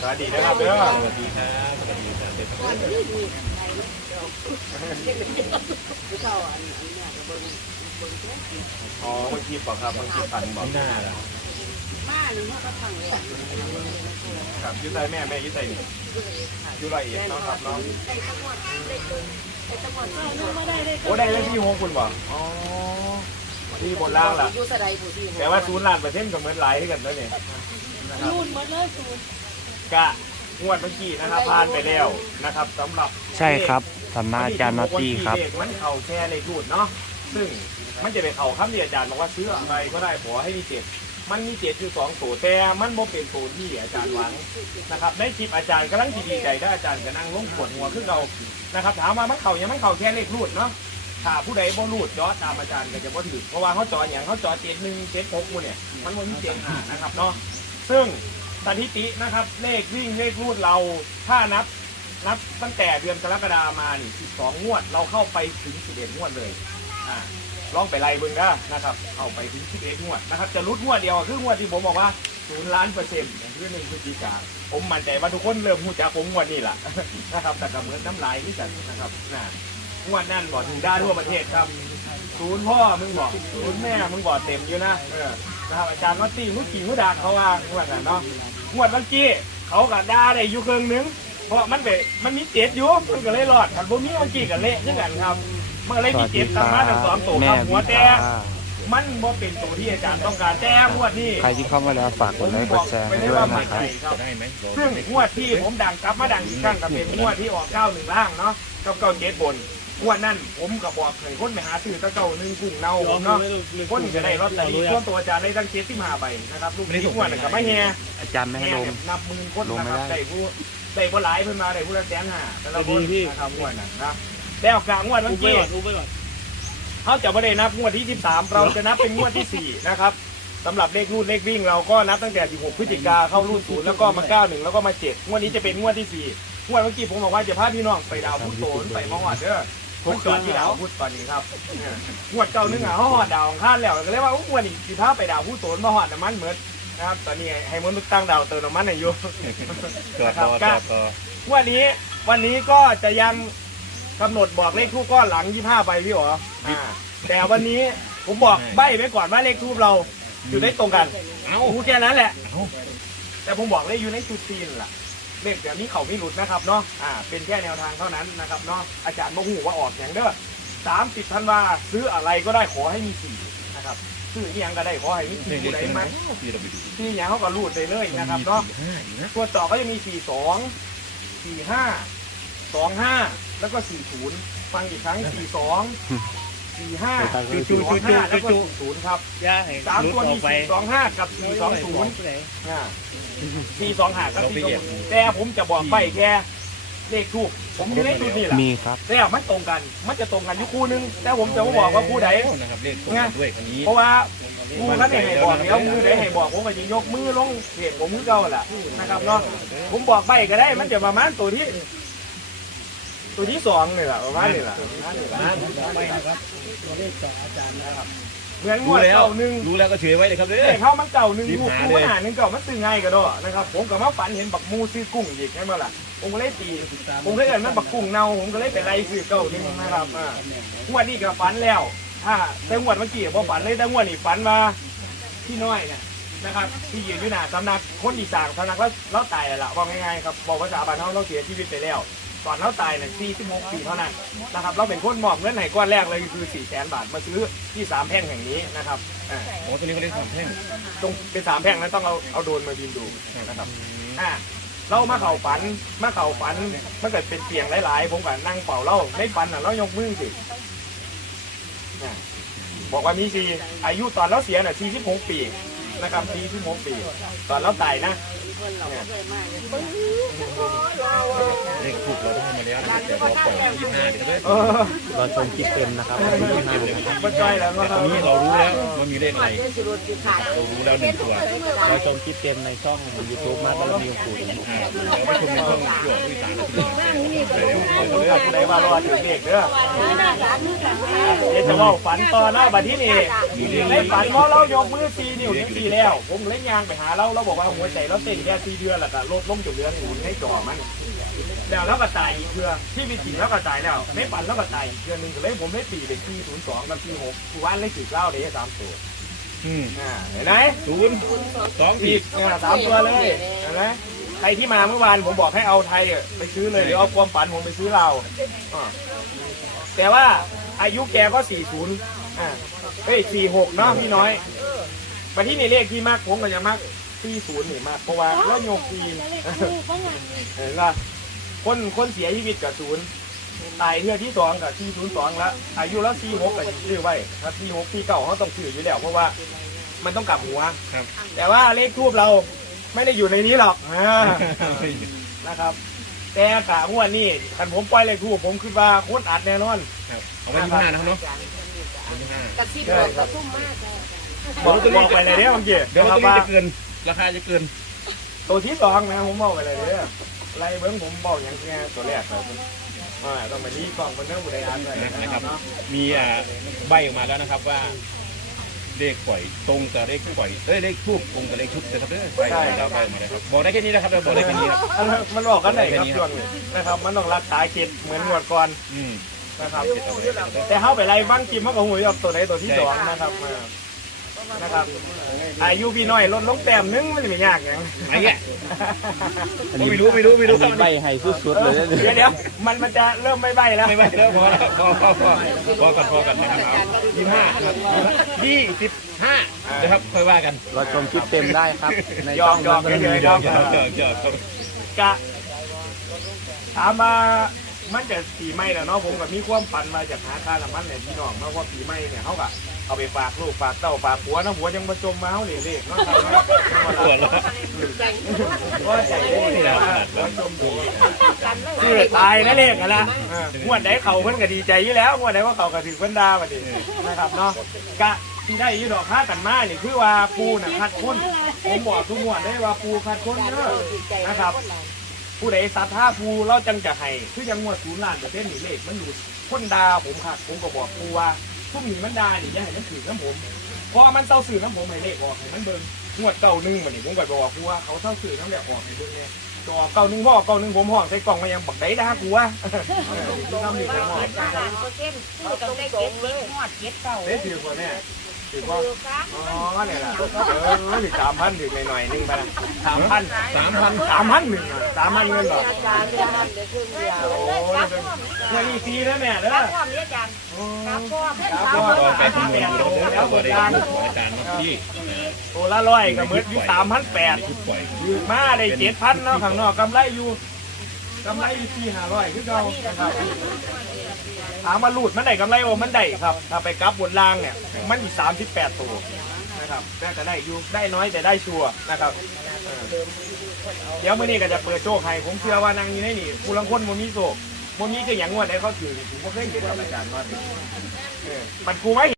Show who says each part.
Speaker 1: สวัสดีนะครับเด้อ
Speaker 2: สวัสดีครับสวัสดีครับเป็น
Speaker 3: ก่อนที่ดีไหนเดี๋ยวเข้าอันอันเนี่ยเบิ่งเบิ่งเพื่อน
Speaker 1: อ๋อบางทีบอกครับบางทีฝันบอก
Speaker 2: หน้าละ
Speaker 3: มาหนึ่งเขาก็ฟังเลย
Speaker 1: ครับยึดใจแม่แม่ยึดใจนี่ยู่ไรเอ็ดเนะครับน้
Speaker 3: อ้ตำรวจไอ้ได้เลย
Speaker 1: โอ้ได้เลยพี่โฮงคุณบอกอ๋อที่บนล่างล่ะ
Speaker 3: อยู่สะใดผู้ที่
Speaker 1: แต่ว่าศูนย์ล้านเปอร์เซ็นต์ก็เหมือนหลายที่กันแล้วเนี่ยนะครับ
Speaker 3: นู่นหมดเลยศูนย์
Speaker 1: กะงวดเมื่อกี้นะครับผ่านไปแล้วนะครับสำหรับ
Speaker 4: ใช่ครับสำนักอาจารย์นอตตี้ครับ
Speaker 1: เลขมันเข่าแช่เลขรูดเนาะซึ่งมันจะไปเข่าคำที่อาจารย์บอกว่าซื้ออะไรก็ได้ขอให้มีเจ็ดมันมีเจ็ดคือสองตัวแต่มันโมเป็นตัวที่อาจารย์หวังนะครับในคลิปอาจารย์กำลังที่ดีใจถ้าอาจารย์ก็นั่งลงปวดหัวขึ้นเรานะครับถามว่ามันเข่ายังมันเข่าแค่เลขรูดเนาะถ้าผู้ใดบ่รูดจอตามอาจารย์ก็จะบ่ถึกเพราะว่าเขาจออย่างเขาจอเจ็ดหนึ่งเจ็ดหกมูเนี่ยมันวันที่เจ็ดหานะครับเนาะซึ่ง สถิตินะครับ เลขวิ่งเลขรูดเราถ้านับนับตั้งแต่เดือนกรกฎามานี่12 งวด เราเข้าไปถึง 11 งวดเลยอ่าลองไปไล่เบิ่งนะนะครับ เข้าไปถึง 11 งวดนะครับ จะรุดงวดเดียวคืองวดที่ผมบอกว่า0ล้านเปอร์เซ็นต์คือหนึ่งพฤศจิกาผมมั่นใจว่าทุกคนเริ่มหูจักผมงวดนี้แหละนะครับแต่ก็เหมือนน้ำลายที่กันนะครับนะงวดนั่นบอกถึงได้ทั่วประเทศครับศูนย์พ่อมึงบอกศูนย์แม่มึงบอกเต็มอยู่นะเออนะครับอาจารย์วัตตี้มึงกี่มึงด่าเขาว่างวดน่ะเนาะ งวดเมื่อกี้เขาก็ด่าได้อยู่ครึ่งหนึง เพราะมันไปมันมีเจ็ดอยู่มันก็เลยรอดขันบ่มีเมื่อกี้ก็เละเช่นกันครับมันก็เลย
Speaker 4: ส
Speaker 1: มี
Speaker 4: วัสดี
Speaker 1: เจ็ด
Speaker 4: ค
Speaker 1: ตา
Speaker 4: รั
Speaker 1: มมาทั้งสอง
Speaker 4: บ
Speaker 1: ตัวค
Speaker 4: แม่
Speaker 1: รับหัว
Speaker 4: วิ
Speaker 1: แต่
Speaker 4: ภา
Speaker 1: มันบ่เป็นตัวที่อาจารย์ต้องการแต่งวดนี้
Speaker 4: ใครที่เข้ามาแล้วฝากกดไลค์กดแชร์ให้ด้วยนะครับ
Speaker 2: จะได้ไหม
Speaker 1: ซึ่งงวดที่ผมดังกลับมาดังอีกครั้งก็เป็นงวดที่ออกเก้าหนึ่งล่างเนาะเก้าเก้าเจ็ดบนง วดนั่นผมก็บอกเคยคนไปหาซื้อตะเก้าหนึ่งกุ้งเน่าผมเนาะคนจะได้ลอตเตอรี่ส่วนตัวอาจารย์ได้ตั้งเจ็ดที่มาไปนะครับลูกนี้งวดนั่นก็ไม่แฮ
Speaker 4: อาจารย์ไม่ให้ลง
Speaker 1: นับหมื่นคน
Speaker 4: ลง
Speaker 1: นะ
Speaker 4: ไม่
Speaker 1: ครับ
Speaker 4: ได้
Speaker 1: ได้ผู้ได้ผู้หลายเพิ่นมาได้ผู้ละแสนห้าแต่ละคนนะครับงวดน่ะนะแล้วกลางงวดเมื่อกี้เขาจะไม่ได้นับงวดที่13เราจะนับเป็นงวดที่4นะครับสำหรับเลขรูดเลขวิ่งเราก็นับตั้งแต่ 16 พฤศจิกาเข้ารูดศูนย์แล้วก็มา 91 แล้วก็มา 7 งวดนี้จะเป็นงวดที่ 4 งวดเมื่อกี้ผมบอกว่าจะพาพี่น้องไปดาวพุทโตนไปมหอดเด้อ ผมจอดที่ดาวพุทธตอนนี้ครับเนี่ยงวดเก่านึงอะเขาหอดดาวของข้านแล้วก็เลยว่าอุ๊ยงวดนี้สิพาไปดาวพุทโตนมาหอดน้ำมันเหมือนนะครับตอนนี้ให้มนุษย์ตั้งดาวเติมน้ำมันให้อยู่
Speaker 2: จอดต่อจอดต่อ
Speaker 1: วันนี้วันนี้ก็จะยังกำหนดบอกเลขทูปก้อนหลัง25ไปพี่หรออ่าแต่วันนี้ผมบอกใบ้ไว้ก่อนว่าเลขทูปเราอยู่ได้ตรงกัน
Speaker 2: เอ้า
Speaker 1: รู้แค่นั้นแหละ
Speaker 2: เอ้า
Speaker 1: แต่ผมบอกเลขอยู่ในจุดซีนแหละ เลขแบบนี้เขาไม่หลุดนะครับเนาะอ่าเป็นแค่แนวทางเท่านั้นนะครับเนาะอาจารย์บอกหูว่าออกอย่างเด้อสามสิบธันวาซื้ออะไรก็ได้ขอให้มีสี่นะครับซื้ออหยังก็ได้ขอให้มีสี่
Speaker 2: เด็ก
Speaker 1: ผู้ใด
Speaker 2: ๆ
Speaker 1: มา
Speaker 2: ที่เราไปดู
Speaker 1: ที่อหยังเขาก็รูดได้เลยนะครับเนาะ
Speaker 2: ห้าอยู่นะ
Speaker 1: ตัวต่อก็จะมีสี่สองสี่ห้าสองห้าแล้วก็สี่ศูนย์ฟังอีกครั้งสี่สอง สี่ห้า
Speaker 4: จุ๊
Speaker 1: สี่
Speaker 4: จุ๊
Speaker 1: สองห้าแล้วก็สี่ศูนย์ครับ
Speaker 5: ย่าให้
Speaker 1: สามตัว
Speaker 5: ต่
Speaker 1: มี
Speaker 5: อไป
Speaker 1: สี่สองห้ากับสี่สองศูนย์
Speaker 5: ผู้ใด
Speaker 1: สี่สองห้ากับสี่สองศูนย์แต่ผมจะบอกไปแค่เลขทูกผมมีเลขทูกนี่แหละ
Speaker 4: มีครับ
Speaker 1: แต่มันตรงกัน มันจะตรงกันอยู่คู่นึง แต่ผมจะไม่บอกว่าคู่ใด
Speaker 2: นะครับเลขตรงกันด้วยคันนี้
Speaker 1: เพราะว่ากูท่านให้บอกแล้วมือไหนให้บอกผมก็จะยกมือลงเพจผมคือเก่าแหละนะครับเนาะผมบอกไปก็ได้มันจะประมาณตัวที่ ตัวที่สองนี่แหละประมาณนี่แหละประมาณนี่แหละ
Speaker 5: ไปนะครับตัวเลขต่ออาจารย์นะครับ
Speaker 1: เหมือนง
Speaker 2: รู้
Speaker 1: วด
Speaker 2: แล้ว
Speaker 1: เก่าหนึ่ง
Speaker 2: รู้แล้วก็เฉยไว้เลยครับเด้
Speaker 1: เล
Speaker 2: อ
Speaker 1: ขเข้ามันเก่าหนึ่ง
Speaker 2: รีบ
Speaker 1: ถูก
Speaker 2: หา
Speaker 1: กู
Speaker 2: เลย
Speaker 1: หาหนึ่งเก่ามันซื้อง่ายก็ดอนะครับ ผมกับมาฝันเห็นบักมูซื้อกุ้งอีกใช่ไหมล่ะผมก็เลยตีผมเลยเอินมันบักกุ้งเน่าผมก็เลยไปไล่ซื้อเก่าหนึ่งนะครับอ่างวดนี้ก็ฝันแล้วถ้าแต่งวดเมื่อกี้พอฝันเลยแต่งวดนี้ฝันมาพี่น้อยเนี่ยนะครับที่ยืนอยู่หน้าสำนักคนอีสานสำนักแล้วเราตายแล้วล่ะบอกง่ายๆครับบอกภาษาบ้านเขาเราเสียชีวิตไปแล้ว ตอนเราตายเนี่ย46ปีเท่านั้นนะครับเราเป็นคนมอบเงินให้ก้อนแรกเลยคือ4แสนบาทมาซื้อที่สามแพร่งแห่งนี้นะครับอ่า
Speaker 2: โอ้ตัวนี้ก็ได้สามแท่ง
Speaker 1: ตรงเป็นสามแพร่งนั้นต้องเอาเอาโดรนมาบินดูนะครับ อ่าเรามาเข่าฝันมาเข่าฝันมันเกิดเป็นเสียงหลายๆ ผมก็นั่งเป่าเล่าในฝันน่ะเรายกมือสิอ่าบอกว่ามีสีอายุตอนเราเสียน่ะ46ปี นะครับ46ปี ตอนเราตายนะ
Speaker 3: คนเราก็เคยมาเลย
Speaker 2: เลขถูกเราได้มาแล้วเดี๋ยวรอปล่อยยี่ห้าเดี๋ยวเด้อ
Speaker 1: เออ
Speaker 4: รอชมคลิปเต็มนะครับวันที่25นะครับ
Speaker 1: มาจ้อยแล้วก็
Speaker 2: ตอนนี้เรารู้แล้วมันมีเลขอะไร
Speaker 3: เส้นสิรุดขาด
Speaker 2: เรารู้แล้วหนึ่งตัว
Speaker 4: รอชมคลิปเต็มในช่องยูทูบมาตลอดมีคูณ
Speaker 2: อ่าเดี๋ยวไปชมในช่องหยอกวิสานนะพี่น้องเดี๋ยว
Speaker 1: เด้อผู้ใดมารอถึงเด็กเด้อเดี๋ยวจะเว่าฝันตอนหน้าบัดที่นี่ในฝันว่าเรายกมือตีนิ้วนิ้วตีแล้ว ผมเลยยางไปหาเราเราบอกว่าหัวใจเราเต้นแค่สี่เดือนแล้วก็ลดลงจนเหลือศูนย์ให้จอมันแล้วแล้วก็ตายอีกเทือที่มีสิ่งแล้วก็ตายแล้วไม่ปั่นแล้วก็ตายอีกเทือหนึงก็เลยผมได้ตีเป็นที่ศูนย์สองกับที่หกคือว่าเลขสี่เก้าเดี๋ยวสามตัว
Speaker 4: อืม
Speaker 1: อ่าเห็นไหม
Speaker 4: ศูนย์สอง
Speaker 1: ผิ
Speaker 4: ผิ
Speaker 1: ด
Speaker 4: ด
Speaker 1: อ่าสามตัวเลยเห็นไหมใครที่มาเมื่อวานผมบอกให้เอาไทยอะไปซื้อเลยหรือเอาความฝันผมไปซื้อเราอ่าแต่ว่าอายุแกก็สี่ศูนย์อ่าเฮ้ยสี่หกเนาะพี่น้อย มาที่นี่เลขที่มากผมก็ยังมากสี่ศูนย์นี่มากเพราะว่าแล้วโยกซีนเห็นป่ะคนคนเสียชีวิตกับศูนย์ตายเทือที่สองกับที่ศูนย์สองแล้วอายุแล้วที่หกกับชื่อไว้ถ้าที่หกที่เก่าเขาต้องชื่ออยู่แล้วเพราะว่ามันต้องกลับหัว
Speaker 4: ครับ
Speaker 1: แต่ว่าเลขทูบเราไม่ได้อยู่ในนี้หรอกอ่านะครับ แต่กะงวดนี้คันผมปล่อยเลขทูบผมคิดว่าโคตรอัดแน่นอน
Speaker 4: ครับเอาไว้ยี่ห้านะครับเนาะยี่ห้าก
Speaker 3: ระซิบบอกกระซุ่มมากเลย
Speaker 1: บอกบอกไปเลยเนี่ยบางที
Speaker 4: เดี๋ยว
Speaker 1: นะค
Speaker 4: ตั
Speaker 1: รั
Speaker 4: ว
Speaker 1: บ
Speaker 4: นี้
Speaker 1: ว่า
Speaker 4: จะเกิน ราคาจะเกิน
Speaker 1: ตัวที่สองนะผมบอกไปเลยเนี่ยไล่เบิ้งผมบอกอย่างแค่ตัวแรกเลยอ่าต้องไปที่กล่องมันเรื่องบุได้อ่านเลย
Speaker 4: นะครับ
Speaker 1: เนาะ
Speaker 4: มีอ่าใบออกมาแล้วนะครับว่าเลขปล่อยตรงกับเลขปล่อยเอ้ยเลขทูบตรงกับเลขชุดนะครับเด้อใบออกมาแล้วใบออกมาแล้วครับบอกได้แค่นี้นะครับเราบอกได้แค่นี้ครับ
Speaker 1: อันนั้นมันบอกกันไหนครับช่วงนี้นะครับมันต้องรักษาเขตเหมือนงวดก่อน
Speaker 4: อืม
Speaker 1: นะครับแต่เข้าไปไล่บ้างกิมมันก็หูยออกตัวไหนตัวที่สองนะครับอ่า นะครับอายุพี่น้อยลดลงแต้มนึงมันจะไม่ยากอย่าง
Speaker 4: ไอ้แกไม่รู้ไม่รู้ไม่รู้
Speaker 5: อันนี้ใบให้สุดๆเลยนะ
Speaker 1: เดี๋ยวเดี๋ยวมันมันจะเริ่มไม่ใบแล้ว
Speaker 4: ไม่ไม่แล้วพอแล้วพอพอพอพอกันพอกันนะครับยี่ห้าครับยี่สิบห้านะครับค่อยว่ากัน
Speaker 5: เราชมคลิปเต็มได้ครับใน
Speaker 1: ยอ
Speaker 5: ช่อ
Speaker 1: ม
Speaker 5: ง
Speaker 1: ยอม
Speaker 5: นั้น
Speaker 1: เฉยๆ
Speaker 4: เดี๋
Speaker 1: ค
Speaker 4: ย
Speaker 1: รั
Speaker 4: ว
Speaker 1: บ
Speaker 4: เดี๋ยวเดี๋ยวเดี๋ยว
Speaker 1: กะถามมามันจะปีใหม่แล้วเนาะผมกับมีความฝันมาจากหาค่าละมันเนี่ยพี่น้องเนาะว่าปีใหม่เนี่ยเขากะ เอาไปฝากลูกฝากเต้าฝากผัวนะผัวยังมาจมมาเขาเหล่ๆเนาะครับเนาะ
Speaker 4: ปวดแล้ว
Speaker 1: ว่าใจได้นี่แหละว่าจมดูคือตายนะเลขกันละอ่างวดไหนเขาเพิ่นก็ดีใจอยู่แล้วงวดไหนว่าเขาก็ถือเพิ่นดาบัดนี้นะครับเนาะกะที่ได้อยี่ดอกค่ากันมานี่คือว่าปูน่ะคัดคนผมบอกทุกงวดได้ว่าปูคัดคนเด้อนะครับ ผู้ใดศรัทธาผู้เราจังจะให้คือยังงวดศูนย์ล้านเปอร์เซ็นต์นี่เลขมันอยู่คนดาผมค่ะผมก็บอกผู้ว่า ผู้มีมันดานี่อย่าให้มันถือน้ำผมเพราะมันเศร้าสื่อน้ำผมให้เลขออกให้มันเบิ่งงวดเก่าหนึ่งมันนี่ผมก็บอกผู้ว่าเขาเศร้าสื่อน้ำแหลกออกให้เบิ่งเนี่ยจอเก่าหนึ่งพ่อเก่าหนึ่งผมห้องใส่กล่องมายังบักได้ด่ากูว่าน้ำหนึ่งผมห้อง
Speaker 3: ต้องได้เก็บเลยหอดเก็บเก่า
Speaker 1: ได้ถือกว่าเนี่ย ถือว่า
Speaker 3: อ๋
Speaker 1: อเนี่ยแหละเออถือสามพันถือหน่อยๆหนึงไปละสามพัน
Speaker 4: สามพัน
Speaker 1: สามพันหนึ่งอะสามพันเงินเหรอ
Speaker 3: อาจารย์เรียนเดี๋ยวครึ่งเดียว
Speaker 1: โอ้ยเงินอีกทีแล้วแม่เด้อ
Speaker 3: รับความนี้อาจารย์รับความให้
Speaker 1: ครับ
Speaker 3: ทำ
Speaker 1: พ่อ
Speaker 3: เลย
Speaker 4: ไปที่มือดูแล้วบอกได้อาจารย์เมื่อกี้
Speaker 1: ตัวละร้อยก็เหมือนอยู่สามพันแปด
Speaker 4: ชุดปล่อย
Speaker 1: ยืมมาได้เจ็ดพันเนาะข้างนอกกำไรอยู่กำไรอยู่สี่ห้าร้อยคือเก่านะครับ ถามมาลูดมันได้กำไรโอมันได้ครับ ถ้าไปกลับบนล่างเนี่ยมันอีกสามสิบแปดตัวนะครับน่าจะได้อยู่ได้น้อยแต่ได้ชัวร์นะครับเออเดี๋ยวเมื่อนี้ก็จะเปิดโชคให้ผมเชื่อว่านางนี้ได้นี่ผู้ลังคนมันมีโชคมันมีก็อย่างงวดได้เขาถือผมก็เคยเห็นกับอาจารย์ว่าเออมันกูไม่